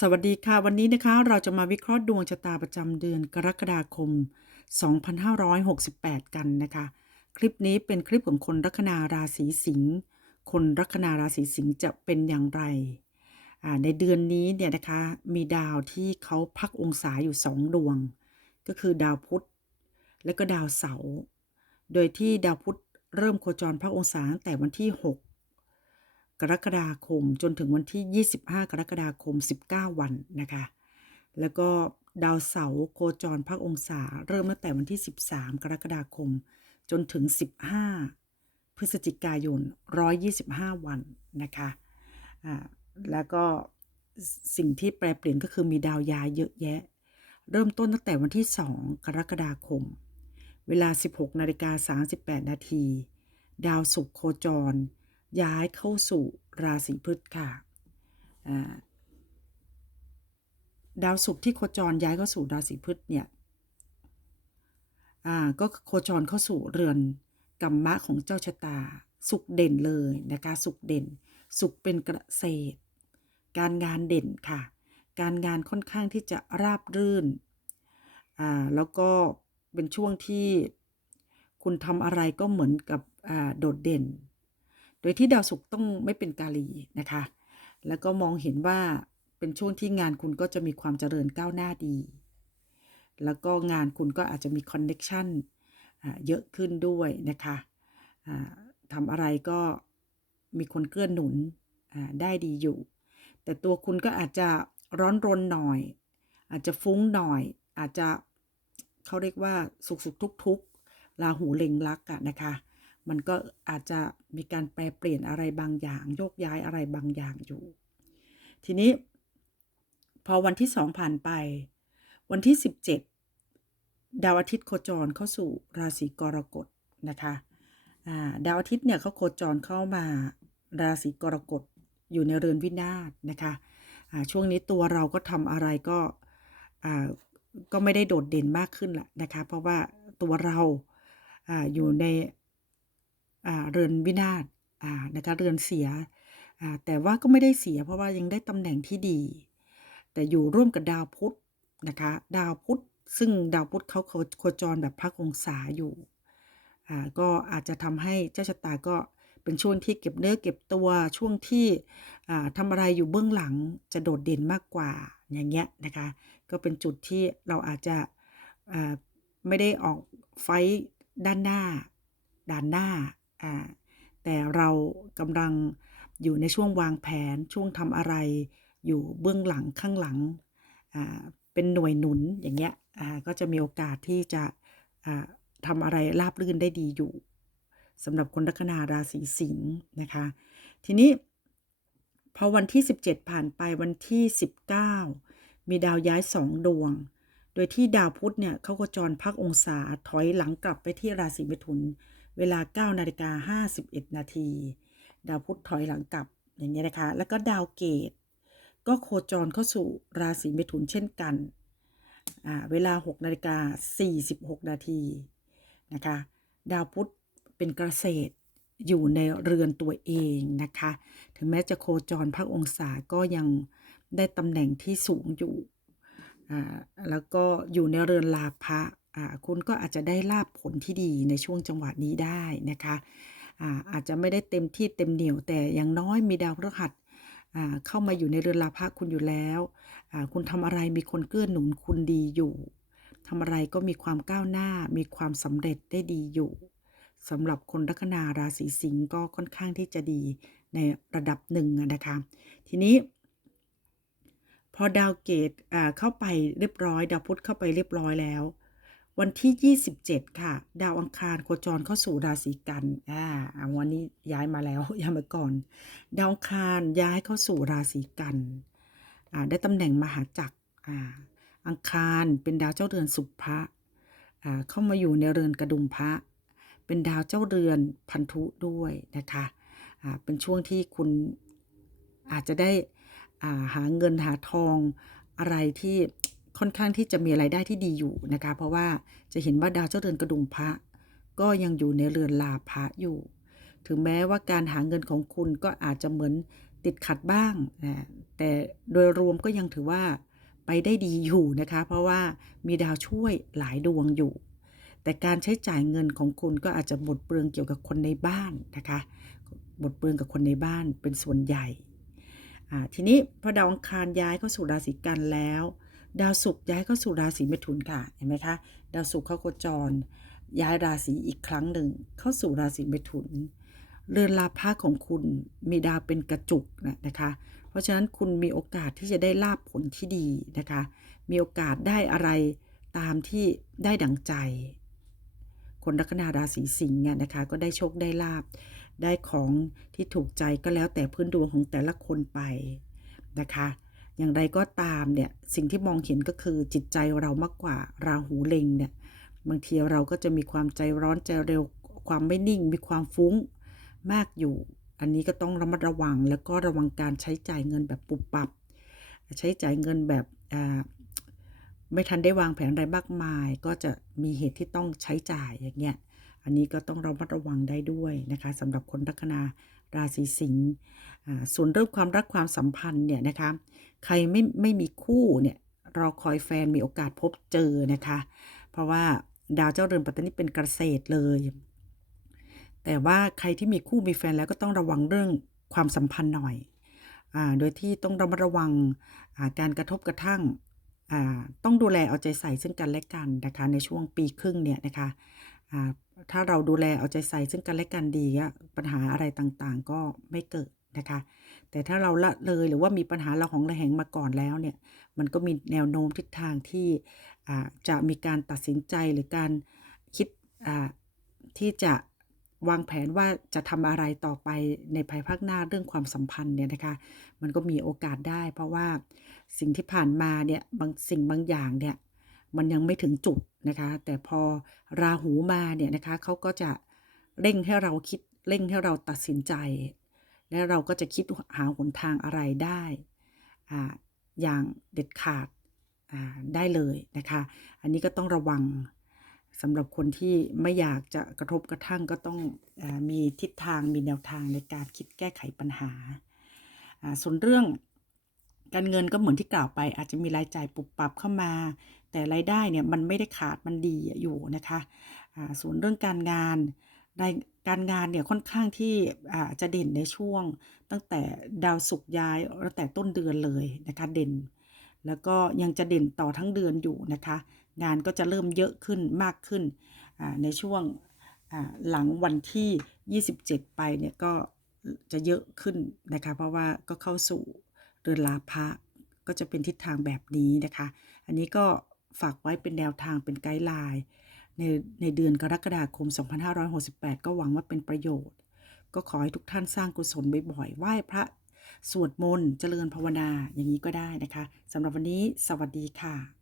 สวัสดีค่ะ วันนี้นะคะเราจะมาวิเคราะห์ดวงชะตาประจำเดือนกรกฎาคม 2568 กันนะคะ คลิปนี้เป็นคลิปของคนลัคนาราศีสิงห์คนลัคนาราศีสิงห์จะเป็นอย่างไร ในเดือนนี้เนี่ยนะคะมีดาวที่เขาพักองศาอยู่สองดวง ก็คือดาวพุธและก็ดาวเสาร์โดยที่ดาวพุธเริ่มโคจรพักองศาตั้งแต่วันที่ 6 กรกฎาคมจนถึงวันที่ 25 กรกฎาคม 19 วันนะคะ แล้วก็ดาวเสาร์โคจรพักองศา เริ่มตั้งแต่วันที่ 13 กรกฎาคม จนถึง 15 พฤศจิกายน 125 วันนะคะอ่าแล้วก็สิ่งที่แปรเปลี่ยนก็คือมีดาวย้ายเยอะแยะ เริ่มต้นตั้งแต่วันที่ 2 กรกฎาคม เวลา 16 นาฬิกา 38 นาที ดาวศุกร์โคจร ย้ายเข้าสู่ราศีพฤษค่ะดาวศุกร์ที่โคจรย้ายเข้าสู่ราศีพฤษเนี่ยก็โคจรเข้าสู่เรือนกรรมะของเจ้าชะตา สุขเด่นเลยนะคะสุขเด่น สุขเป็นเกษตร การงานเด่นค่ะ การงานค่อนข้างที่จะราบรื่นอ่าแล้วก็เป็นช่วงที่คุณทำอะไรก็เหมือนกับโดดเด่น โดยที่ดาวศุกร์ต้องไม่เป็นกาลีนะคะ แล้วก็มองเห็นว่าเป็นช่วงที่งานคุณก็จะมีความเจริญก้าวหน้าดี แล้วก็งานคุณก็อาจจะมีคอนเน็กชันเยอะขึ้นด้วยนะคะทำอะไรก็มีคนเกื้อหนุนได้ดีอยู่ แต่ตัวคุณก็อาจจะร้อนรนหน่อย อาจจะฟุ้งหน่อย อาจจะเขาเรียกว่าสุขสุขทุกทุกๆราหูเล็งลักอะนะคะ มันก็อาจจะมีการแปลเปลี่ยนอะไรบางอย่าง โยกย้ายอะไรบางอย่างอยู่ ทีนี้ พอวันที่สองผ่านไป วันที่ 17 ดาวอาทิตย์โคจรเข้าสู่ราศีกรกฎนะคะาดาวอาทิตย์เนี่ยเขาโคจรเข้ามาราศีกรกฎอยู่ในเรือนวินาศนะคะช่วงนี้ตัวเราก็ทำอะไรก็ก็ไม่ได้โดดเด่นมากขึ้นละนะคะ เพราะว่าตัวเราออยู่ใน เรือนวินาศนะคะเรือนเสีย แต่ว่าก็ไม่ได้เสีย เพราะว่ายังได้ตำแหน่งที่ดี แต่อยู่ร่วมกับดาวพุธนะคะ ดาวพุธซึ่งดาวพุธเขาโคจรแบบพักองศาอยู่ก็อาจจะทำให้เจ้าชะตาก็เป็นช่วงที่เก็บเนื้อเก็บตัวช่วงที่ทำอะไรอยู่เบื้องหลังจะโดดเด่นมากกว่าอย่างเงี้ยนะคะ ก็เป็นจุดที่เราอาจจะไม่ได้ออกไฟด้านหน้า ด่านหน้า แต่เรากำลังอยู่ในช่วงวางแผนช่วงทำอะไร อยู่เบื้องหลังข้างหลัง เป็นหน่วยหนุนอย่างเงี้ยก็จะมีโอกาสที่จะทำอะไรราบรื่นได้ดีอยู่สำหรับคนลัคนาราศีสิงห์นะคะ ทีนี้พอวันที่ 17 ผ่านไปวันที่ 19 มีดาวย้ายสองดวง โดยที่ดาวพุธเนี่ยเขาโคจรพักองศาถอยหลังกลับไปที่ราศีมิถุน เวลา9นาฬิกา51 นาที ดาวพุธถอยหลังกลับอย่างเงี้ยนะคะ แล้วก็ดาวเกต ก็โคจรเข้าสู่ราศีเมถุนเช่นกันอ่าเวลา6นาฬิกา46 นาทีนะคะ ดาวพุธเป็นเกษตรอยู่ในเรือนตัวเองนะคะ ถึงแม้จะโคจรพักองศาก็ยังได้ตำแหน่งที่สูงอยู่อ่าแล้วก็อยู่ในเรือนลาภะ คุณก็อาจจะได้ลาบผลที่ดีในช่วงจังหวะนี้ได้นะคะอาอาจจะไม่ได้เต็มที่เต็มเหนียวแต่อย่างน้อยมีดาวพฤหัสเข้ามาอยู่ในเรือนลาภะคุณอยู่แล้ว คุณทำอะไรมีคนเกื้อหนุนคุณดีอยู่ทำอะไรก็มีความก้าวหน้ามีความสำเร็จได้ดีอยู่สำหรับคนลัคนาราศีสิงห์ก็ค่อนข้างที่จะดีในระดับหนึ่งนะคะ ทีนี้ พอดาวเกตเข้าไปเรียบร้อย ดาวพุธเข้าไปเรียบร้อยแล้ว วันที่ 27 ค่ะ ดาวอังคารโคจรเข้าสู่ราศีกันอ่าวันนี้ย้ายมาแล้วย้ายมาก่อน ดาวอังคารย้ายเข้าสู่ราศีกันอ่าได้ตำแหน่งมหาจักรอ่าอังคารเป็นดาวเจ้าเรือนสุภะอ่าเข้ามาอยู่ในเรือนกระดุมพระ เป็นดาวเจ้าเรือนพันธุด้วยนะคะอ่าเป็นช่วงที่คุณอาจจะได้อ่าหาเงินหาทองอะไรที่ ค่อนข้างที่จะมีรายได้ที่ดีอยู่นะคะ เพราะว่าจะเห็นว่าดาวเจ้าเรือนกระดุมพระ ก็ยังอยู่ในเรือนลาภะอยู่ ถึงแม้ว่าการหาเงินของคุณก็อาจจะเหมือนติดขัดบ้างนะแต่โดยรวมก็ยังถือว่าไปได้ดีอยู่นะคะ เพราะว่ามีดาวช่วยหลายดวงอยู่ แต่การใช้จ่ายเงินของคุณก็อาจจะหมดเปลืองเกี่ยวกับคนในบ้านนะคะหมดเปลืองกับคนในบ้านเป็นส่วนใหญ่ทีนี้พอดาวอังคารย้ายเข้าสู่ราศีกันแล้ว ดาวศุกร์ย้ายเข้าสู่ราศีเมถุนค่ะ เห็นไหมคะ ดาวศุกร์เข้าโคจร ย้ายราศีอีกครั้งหนึ่ง เข้าสู่ราศีเมถุน เรือนลาภะของคุณมีดาวเป็นกระจุกนะนะคะ เพราะฉะนั้นคุณมีโอกาสที่จะได้ลาบผลที่ดีนะคะ มีโอกาสได้อะไรตามที่ได้ดังใจ คนลัคนาราศีสิงห์เนี่ยนะคะ ก็ได้โชคได้ลาบ ได้ของที่ถูกใจก็แล้วแต่พื้นดวงของแต่ละคนไปนะคะ อย่างไรก็ตามเนี่ยสิ่งที่มองเห็นก็คือจิตใจเรามากกว่าราหูเล็งเนี่ยบางทีเราก็จะมีความใจร้อนใจเร็วความไม่นิ่ง มีความฟุ้งมากอยู่ อันนี้ก็ต้องระมัดระวัง แล้วก็ระวังการใช้จ่ายเงินแบบปุบปับ ใช้จ่ายเงินแบบไม่ทันได้วางแผนอะไรมากมาย ก็จะมีเหตุที่ต้องใช้จ่ายอย่างเงี้ยอันนี้ก็ต้องระมัดระวังได้ด้วยนะคะสำหรับคนลัคนา ราศีสิงห์ส่วนเรื่องความรักความสัมพันธ์เนี่ยนะคะ ใครไม่ไม่มีคู่เนี่ยรอคอยแฟนมีโอกาสพบเจอนะคะ เพราะว่าดาวเจ้าเรือนปัตตานีเป็นเกษตรเลย แต่ว่าใครที่มีคู่มีแฟนแล้วก็ต้องระวังเรื่องความสัมพันธ์หน่อยอโดยที่ต้องระมัดระวังาการกระทบกระทั่งต้องดูแลเอาใจใส่ซึ่งกันและกันนะคะในช่วงปีครึ่งเนี่ยนะคะ ถ้าเราดูแลเอาใจใส่ซึ่งกันและกันดีปัญหาอะไรต่างๆ ก็ไม่เกิดนะคะ แต่ถ้าเราละเลยหรือว่ามีปัญหาเราของระแหงมาก่อนแล้วเนี่ย มันก็มีแนวโน้มทิศทางที่จะมีการตัดสินใจหรือการคิดที่จะวางแผนว่าจะทำอะไรต่อไปในภายภาคหน้าเรื่องความสัมพันธ์เนี่ยนะคะ มันก็มีโอกาสได้ เพราะว่าสิ่งที่ผ่านมาเนี่ยบางสิ่งบางอย่างเนี่ย มันยังไม่ถึงจุดนะคะ แต่พอราหูมาเนี่ยนะคะเขาก็จะเร่งให้เราคิดเร่งให้เราตัดสินใจ และเราก็จะคิดหาหนทางอะไรได้อ่าอย่างเด็ดขาดอ่าได้เลยนะคะ อันนี้ก็ต้องระวังสำหรับคนที่ไม่อยากจะกระทบกระทั่งก็ต้องอมีทิศทางมีแนวทางในการคิดแก้ไขปัญหาอ่าส่วนเรื่อง การเงินก็เหมือนที่กล่าวไป อาจจะมีรายจ่ายปุบปรับเข้ามา แต่รายได้เนี่ยมันไม่ได้ขาดมันดีอยู่นะคะส่วนเรื่องการงานรายการงานเนี่ยค่อนข้างที่จะเด่นในช่วง ตั้งแต่ดาวศุกร์ย้ายตั้งแต่ต้นเดือนเลยนะคะเด่น แล้วก็ยังจะเด่นต่อทั้งเดือนอยู่นะคะ งานก็จะเริ่มเยอะขึ้นมากขึ้นในช่วงหลังวันที่ 27 ไปเนี่ยก็จะเยอะขึ้นนะคะ เพราะว่าก็เข้าสู่ เดือนลาภะก็จะเป็นทิศทางแบบนี้นะคะ อันนี้ก็ฝากไว้เป็นแนวทางเป็นไกด์ไลน์ในในเดือนกรกฎาคม 2568 ก็หวังว่าเป็นประโยชน์ ก็ขอให้ทุกท่านสร้างกุศลบ่อยๆ ไหว้พระสวดมนต์เจริญภาวนาอย่างนี้ก็ได้นะคะสำหรับวันนี้สวัสดีค่ะ